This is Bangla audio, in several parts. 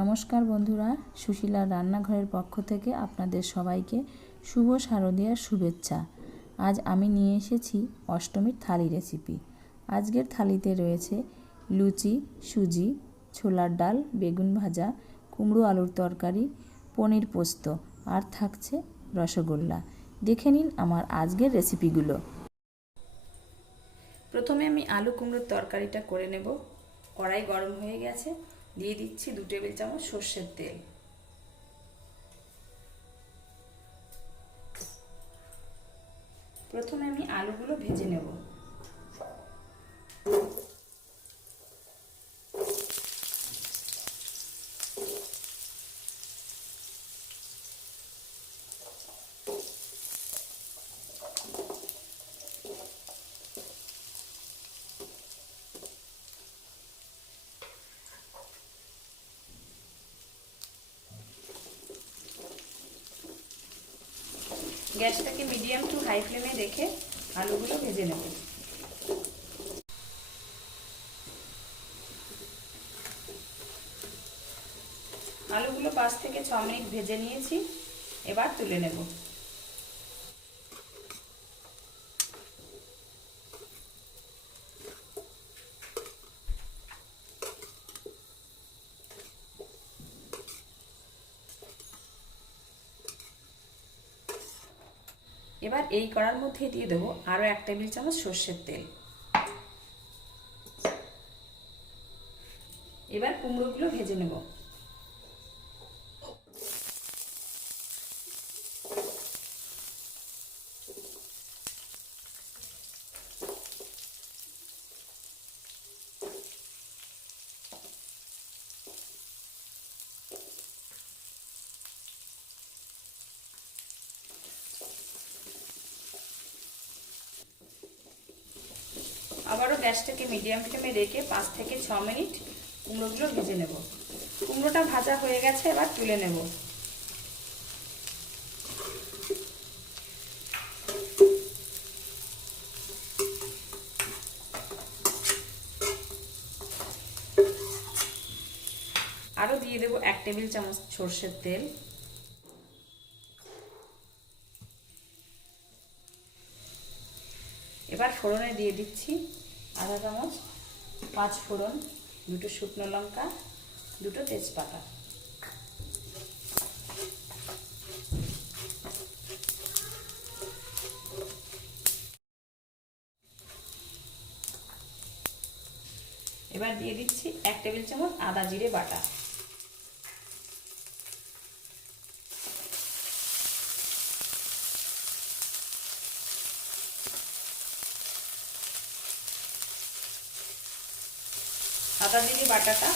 নমস্কার বন্ধুরা, সুশীলার রান্নাঘরের পক্ষ থেকে আপনাদের সবাইকে শুভ শারদীয়ার শুভেচ্ছা। আজ আমি নিয়ে এসেছি অষ্টমীর থালি রেসিপি। আজকের থালিতে রয়েছে লুচি, সুজি, ছোলার ডাল, বেগুন ভাজা, কুমড়ো আলুর তরকারি, পনির পোস্ত আর থাকছে রসগোল্লা। দেখে নিন আমার আজকের রেসিপিগুলো। প্রথমে আমি আলু কুমড়োর তরকারিটা করে নেব। কড়াই গরম হয়ে গেছে, দিয়ে দিচ্ছি 2 টেবিল চামচ সর্ষের তেল। প্রথমে আমি আলুগুলো ভেজে নেব। গ্যাসটাকে মিডিয়াম টু হাই ফ্লেমে রেখে আলুগুলো ভেজে নেব। আলুগুলো 5 থেকে 6 মিনিট ভেজে নিয়েছি, এবার তুলে নেব। এবার এই কড়ার মধ্যে দিয়ে দেবো আরও 1 টেবিল চামচ সর্ষের তেল। এবার কুমড়োগুলো ভেজে নেব। আবারও গ্যাসটাকে মিডিয়াম ফ্লেমে রেখে 5 থেকে 6 মিনিট কুমড়োগুলো ভেজে নেব। কুমড়োটা ভাজা হয়ে গেছে, এবার তুলে নেব। আরও দিয়ে দেব 1 টেবিল চামচ সর্ষের তেল। এবার ফোড়নে দিয়ে দিচ্ছি আধা চামচ 5 ফোড়ন, 2টো শুকনো লঙ্কা, 2টো তেজপাতা। এবার দিয়ে দিচ্ছি 1 টেবিল চামচ আদা জিরে বাটা। আদা জিরে বাটাটা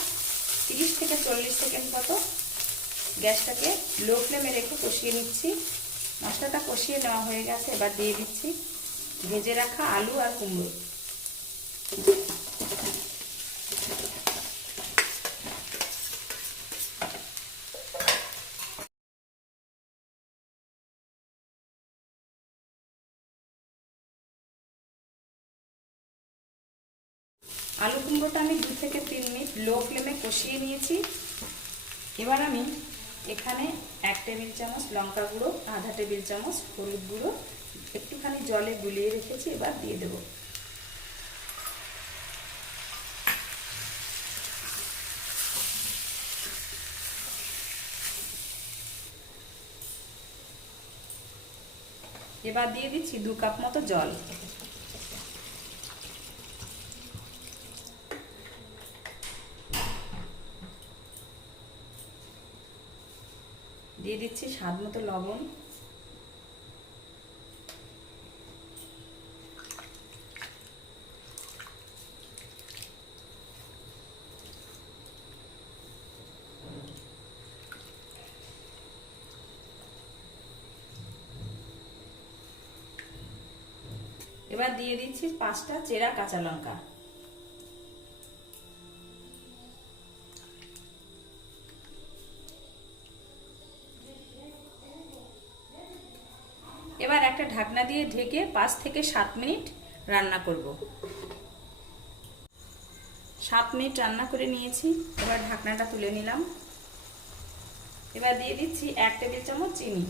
30 থেকে 40 সেকেন্ড মতো গ্যাসটাকে লো ফ্লেমে রেখে কষিয়ে নিচ্ছি। মশলাটা কষিয়ে নেওয়া হয়ে গেছে, এবার দিয়ে দিচ্ছি ভেজে রাখা আলু আর কুমড়ো। আলু কুমড়োটা আমি 2 থেকে 3 মিনিট লো ফ্লেমে কষিয়ে নিয়েছি। এবার আমি এখানে 1 টেবিল চামচ লঙ্কা গুঁড়ো, আধা টেবিল চামচ হলুদ গুঁড়ো একটুখানি জলে গুলিয়ে রেখেছি, এবার দিয়ে দেব। এবার দিয়ে দিচ্ছি 2 কাপ মতো জল। দিয়ে দিচ্ছি স্বাদ মতো লবণ। এবার দিয়ে দিচ্ছি 5টা চেরা কাঁচা লঙ্কা। এবার একটা ঢাকনা দিয়ে ঢেকে 5 থেকে 7 মিনিট রান্না করব। 7 মিনিট রান্না করে নিয়েছি, এবার ঢাকনাটা তুলে নিলাম। এবার দিয়ে দিচ্ছি 1 টেবিল চামচ চিনি।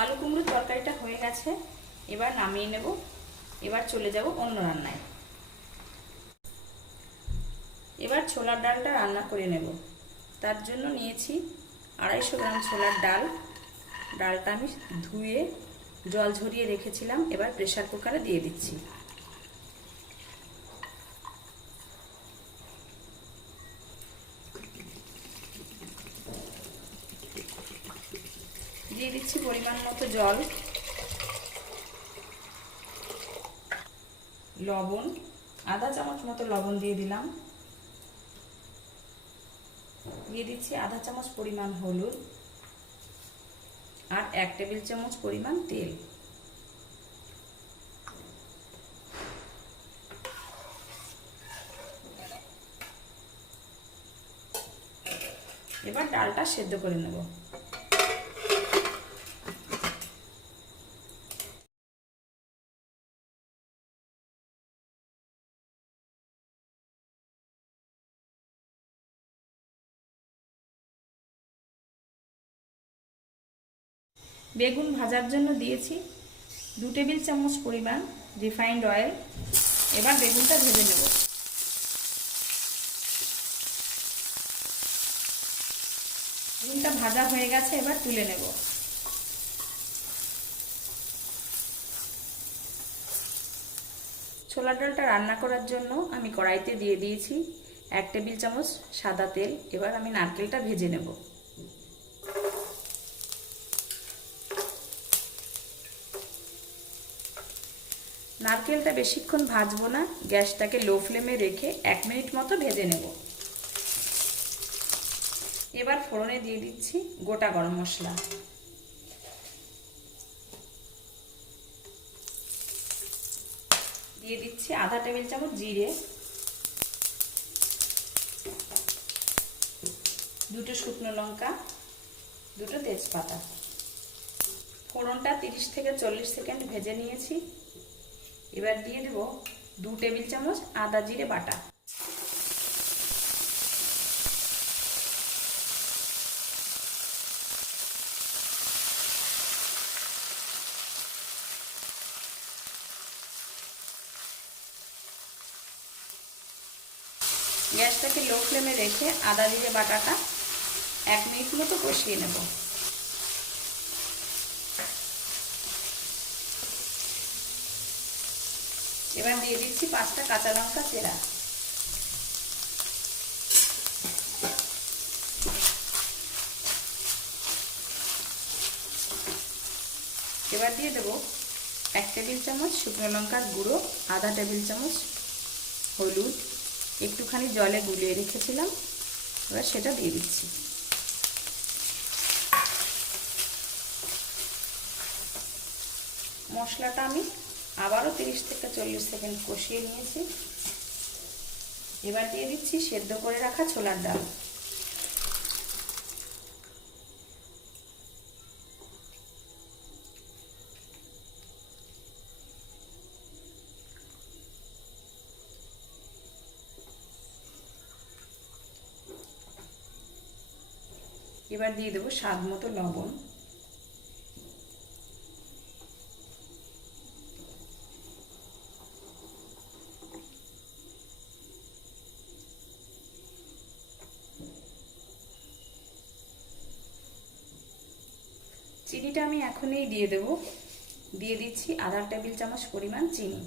আলু কুমড়োর তরকারিটা হয়ে গেছে, এবার নামিয়ে নেব। এবার চলে যাব অন্য রান্নায়। এবার ছোলার ডালটা রান্না করে নেব। তার জন্য নিয়েছি 250 গ্রাম ছোলার ডাল। ডালটা আমি ধুয়ে জল ঝরিয়ে রেখেছিলাম। এবার প্রেসার কুকারে দিয়ে দিচ্ছি। দিয়ে দিচ্ছি পরিমাণ মতো জল, লবণ, আধা চামচ মতো লবণ দিয়ে দিলাম। দিয়ে দিচ্ছি আধা চামচ পরিমাণ হলুদ আর 1 টেবিল চামচ পরিমাণ তেল। এবার ডালটা সেদ্ধ করে নেব। বেগুন ভাজার জন্য দিয়েছি 2 টেবিল চামচ পরিমাণ রিফাইন্ড অয়েল। এবার বেগুনটা ভেজে নেব। বেগুনটা ভাজা হয়ে গেছে, এবার তুলে নেব। ছোলার ডালটা রান্না করার জন্য আমি কড়াইতে দিয়ে দিয়েছি 1 টেবিল চামচ সাদা তেল। এবার আমি নারকেলটা ভেজে নেব। নারকেলটা বেশিক্ষণ ভাজবো না, গ্যাসটাকে লো ফ্লেমে রেখে 1 মিনিট মতো ভেজে নেব। এবার ফোড়নে দিয়ে দিচ্ছি গোটা গরম মশলা। দিয়ে দিচ্ছি আধা টেবিল চামচ জিরে, 2টো শুকনো লঙ্কা, 2টো তেজপাতা। ফোড়নটা 30 থেকে 40 সেকেন্ড ভেজে নিয়েছি। এবার দিয়ে দেব 2 টেবিল চামচ আদা জিরে বাটা। গ্যাসটাকে লো ফ্লেমে রেখে আদা জিরে বাটাটা 1 মিনিট মতো কষিয়ে নেব। এবার দিয়ে দিচ্ছি 5টা কাঁচা লঙ্কা চেরা। এবার দিয়ে দেব 1 টেবিল চামচ শুকনো লঙ্কার গুঁড়ো, আধা টেবিল চামচ হলুদ, একটুখানি জলে গুলিয়ে রেখেছিলাম। এবার সেটা দিয়ে দিচ্ছি। মশলাটা আমি আবারও 30 থেকে 40 সেকেন্ড কষিয়ে নিয়েছি। এবার দিয়ে দিচ্ছি সেদ্ধ করে রাখা ছোলার ডাল। এবার দিয়ে দেবো স্বাদ মতো লবণ। চিনিটা আমি এখনই দিয়ে দেব। দিয়ে দিচ্ছি আধা টেবিল চামচ পরিমাণ চিনি।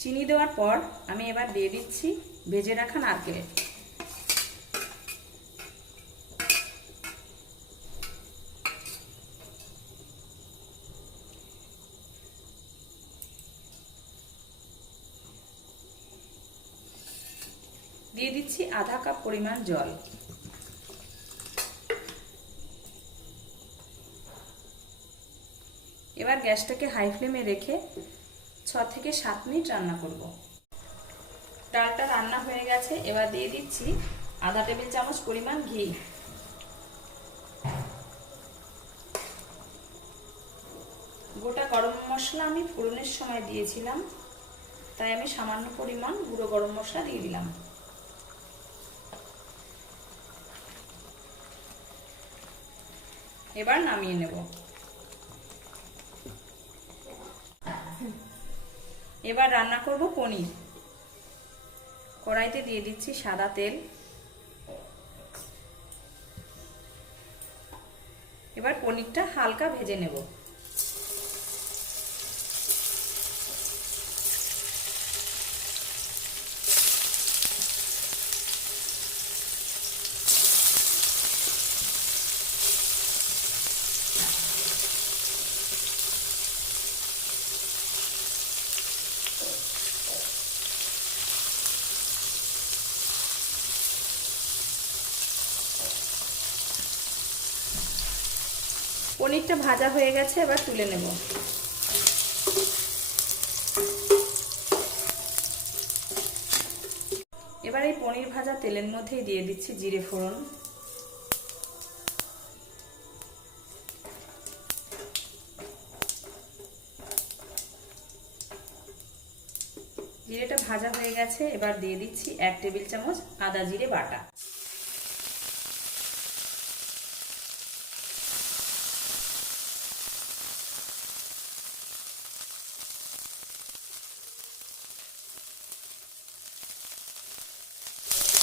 চিনি দেওয়ার পর আমি এবার দিয়ে দিচ্ছি ভেজে রাখা নারকেল। দিয়ে দিচ্ছি আধা কাপ পরিমাণ জল। এবার গ্যাসটাকে হাই ফ্লেমে রেখে 6 থেকে 7 মিনিট রান্না করব। ডালটা রান্না হয়ে গেছে, এবার দিয়ে দিচ্ছি আধা টেবিল চামচ পরিমাণ ঘি। গোটা গরম মশলা আমি ফোড়নের সময় দিয়েছিলাম, তাই আমি সামান্য পরিমাণ গুঁড়ো গরম মশলা দিয়ে দিলাম। এবার নামিয়ে নেব। এবার রান্না করব পনির। কড়াইতে দিয়ে দিচ্ছি সাদা তেল। এবার পনিরটা হালকা ভেজে নেব। পনিরটা ভাজা হয়ে গেছে, এবার তুলে নেব। এবার এই পনির ভাজা তেলের মধ্যেই দিয়ে দিচ্ছি জিরে ফোড়ন। জিরেটা ভাজা হয়ে গেছে, এবার দিয়ে দিচ্ছি 1 টেবিল চামচ আদা জিরে বাটা।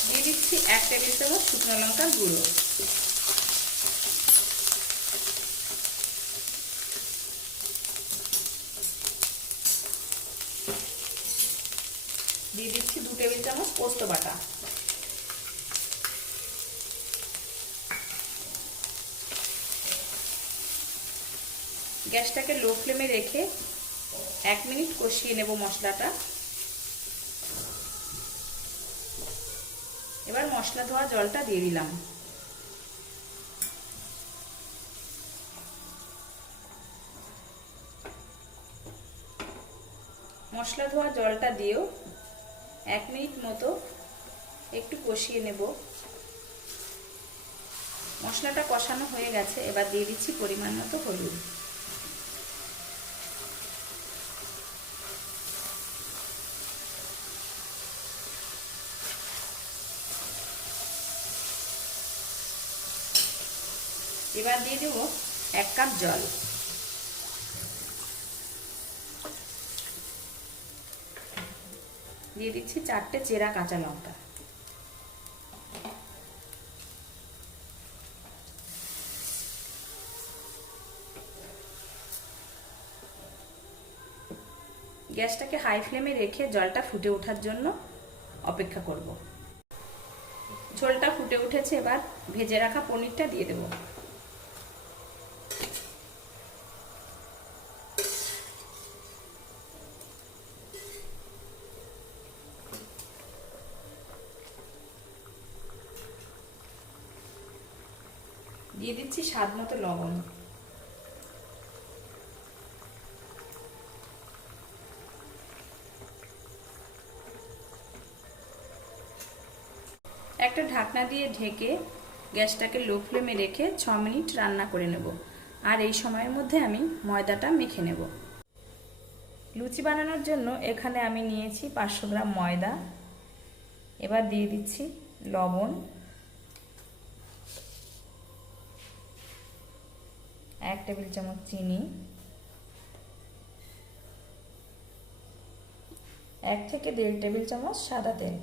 দিয়ে দিচ্ছি 1 টেবিল চামচ শুকনো লঙ্কার গুঁড়ো। দিয়ে দিচ্ছি 2 টেবিল চামচ পোস্ত বাটা। গ্যাসটাকে লো ফ্লেমে রেখে 1 মিনিট কষিয়ে নেব মশলাটা। এবার মশলা ধোয়া জলটা দিয়ে দিলাম। মশলা ধোয়া জলটা দিয়েও 1 মিনিট মতো একটু কষিয়ে নেব। মশলাটা কষানো হয়ে গেছে, এবার দিয়ে দিচ্ছি পরিমাণ মতো হলুদ। এবার দিয়ে দেব 1 কাপ জল। দিয়ে দিচ্ছি 4টে চেরা কাঁচা লঙ্কা। গ্যাসটাকে হাই ফ্লেমে রেখে জলটা ফুটে ওঠার জন্য অপেক্ষা করব। ঝোলটা ফুটে উঠেছে, এবার ভেজে রাখা পনিরটা দিয়ে দেব। দিয়ে দিচ্ছি স্বাদ মতো লবণ। একটা ঢাকনা দিয়ে ঢেকে গ্যাসটাকে লো ফ্লেমে রেখে 6 মিনিট রান্না করে নেব। আর এই সময়ের মধ্যে আমি ময়দাটা মেখে নেব। লুচি বানানোর জন্য এখানে আমি নিয়েছি 500 গ্রাম ময়দা। এবার দিয়ে দিচ্ছি লবণ, 1 টেবিল চামচ চিনি, 1 থেকে 1.5 টেবিল চামচ সাদা তেল।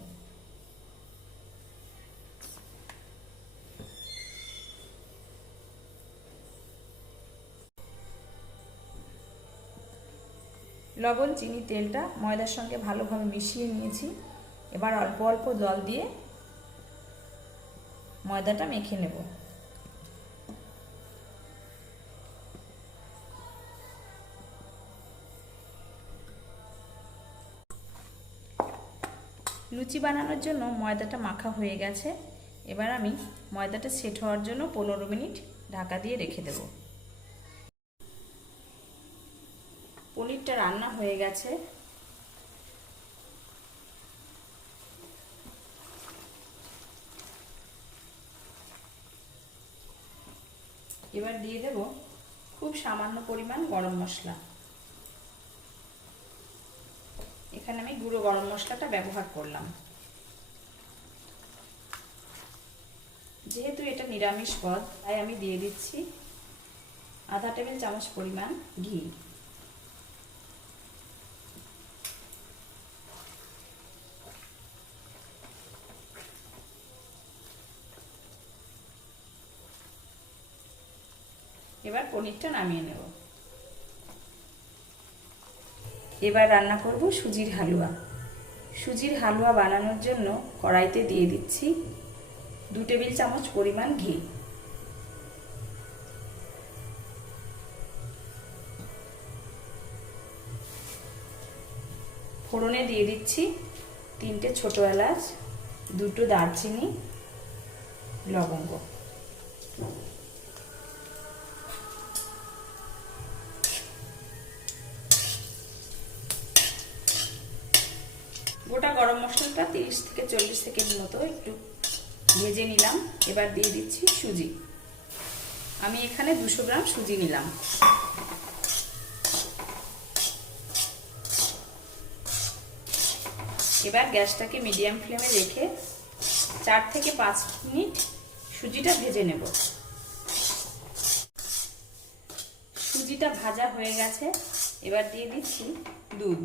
লবণ, চিনি, তেলটা ময়দার সঙ্গে ভালোভাবে মিশিয়ে নিয়েছি। এবার অল্প অল্প জল দিয়ে ময়দাটা মেখে নেব। লুচি বানানোর জন্য ময়দাটা মাখা হয়ে গেছে। এবার আমি ময়দাটা সেট হওয়ার জন্য 15 মিনিট ঢাকা দিয়ে রেখে দেব। পনিরটা রান্না হয়ে গেছে। এবার দিয়ে দেব খুব সামান্য পরিমাণ গরম মশলা। এখানে আমি গুঁড়ো গরম মশলাটা ব্যবহার করলাম। যেহেতু এটা নিরামিষ পদ, তাই আমি দিয়ে দিচ্ছি আধা টেবিল চামচ পরিমাণ ঘি। এবার পনিরটা নামিয়ে নেব। এবার রান্না করব সুজির হালুয়া। সুজির হালুয়া বানানোর জন্য কড়াইতে দিয়ে দিচ্ছি 2 টেবিল চামচ পরিমাণ ঘি। ফোড়নে দিয়ে দিচ্ছি 3টে ছোট এলাচ, 2টো দারচিনি, লবঙ্গ। গোটা গরম মশলাটা 30 থেকে 40 সেকেন্ড মতো একটু ভেজে নিলাম। এবার দিয়ে দিচ্ছি সুজি। আমি এখানে 200 গ্রাম সুজি নিলাম। এবার গ্যাসটাকে মিডিয়াম ফ্লেমে রেখে 4 থেকে 5 মিনিট সুজিটা ভেজে নেব। সুজিটা ভাজা হয়ে গেছে। এবার দিয়ে দিচ্ছি দুধ।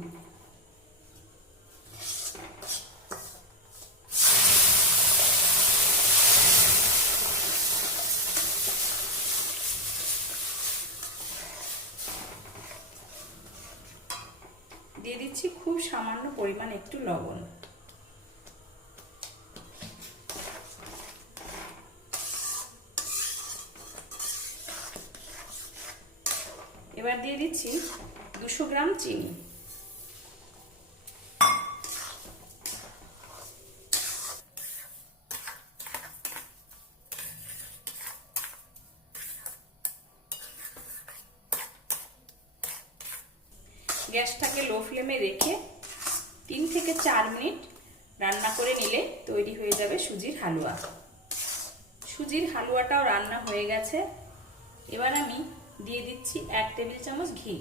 দিয়ে দিচ্ছি খুব সামান্য পরিমাণ একটু লবণ। এবার দিয়ে দিচ্ছি 200 গ্রাম চিনি। গ্যাসটাকে লো ফ্লেমে রেখে 3 থেকে 4 মিনিট রান্না করে নিলে তৈরি হয়ে যাবে সুজির হালুয়া। সুজির হালুয়াটাও রান্না হয়ে গেছে। এবার আমি দিয়ে দিচ্ছি 1 টেবিল চামচ ঘি।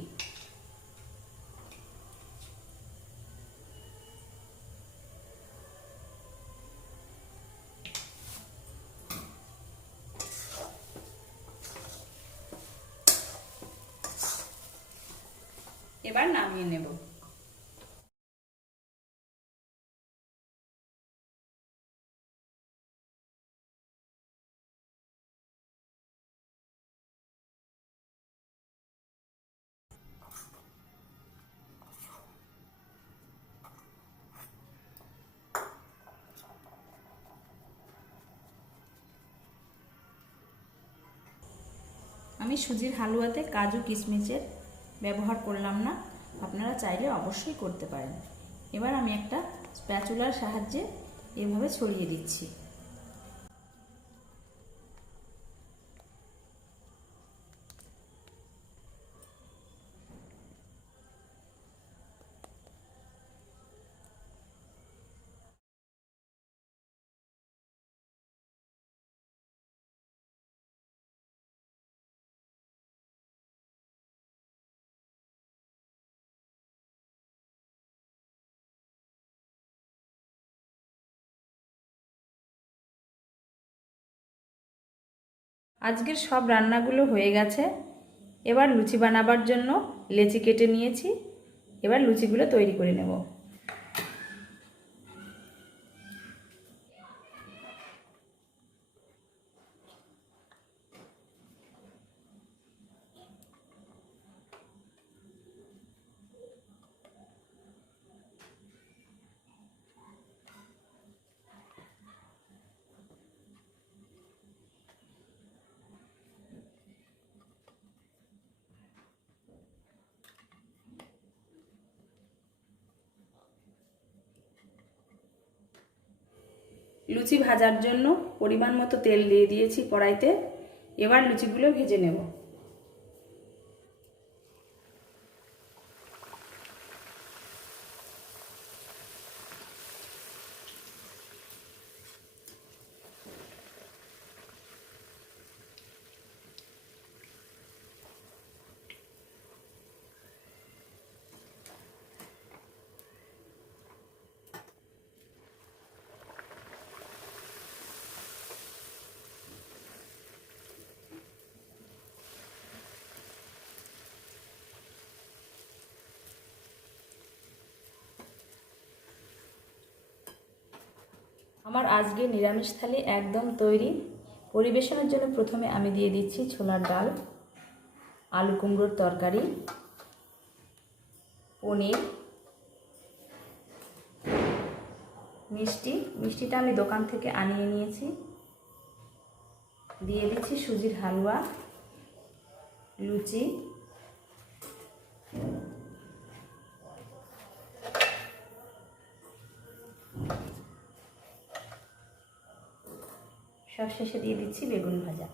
এবার নামিয়ে নেব। আমি সুজির হালুয়াতে কাজু কিশমিশের ব্যবহার করলাম না, আপনারা চাইলে অবশ্যই করতে পারেন। এবার আমি একটা স্প্যাচুলার সাহায্যে এভাবে ছড়িয়ে দিচ্ছি। আজকের সব রান্নাগুলো হয়ে গেছে। এবার লুচি বানাবার জন্য লেচি কেটে নিয়েছি। এবার লুচিগুলো তৈরি করে নেব। লুচি ভাজার জন্য পরিমাণ মতো তেল দিয়ে দিয়েছি কড়াইতে। এবার লুচিগুলো ভেজে নেব। আমার আজকে নিরামিষ থালি একদম তৈরি। পরিবেশনের জন্য প্রথমে আমি দিয়ে দিচ্ছি ছোলার ডাল, আলু কুমড়োর তরকারি, পনির, মিষ্টিটা আমি দোকান থেকে আনিয়ে নিয়েছি, দিয়ে দিচ্ছি সুজির হালুয়া, লুচি, সব শেষে দিয়ে দিচ্ছি বেগুন ভাজা।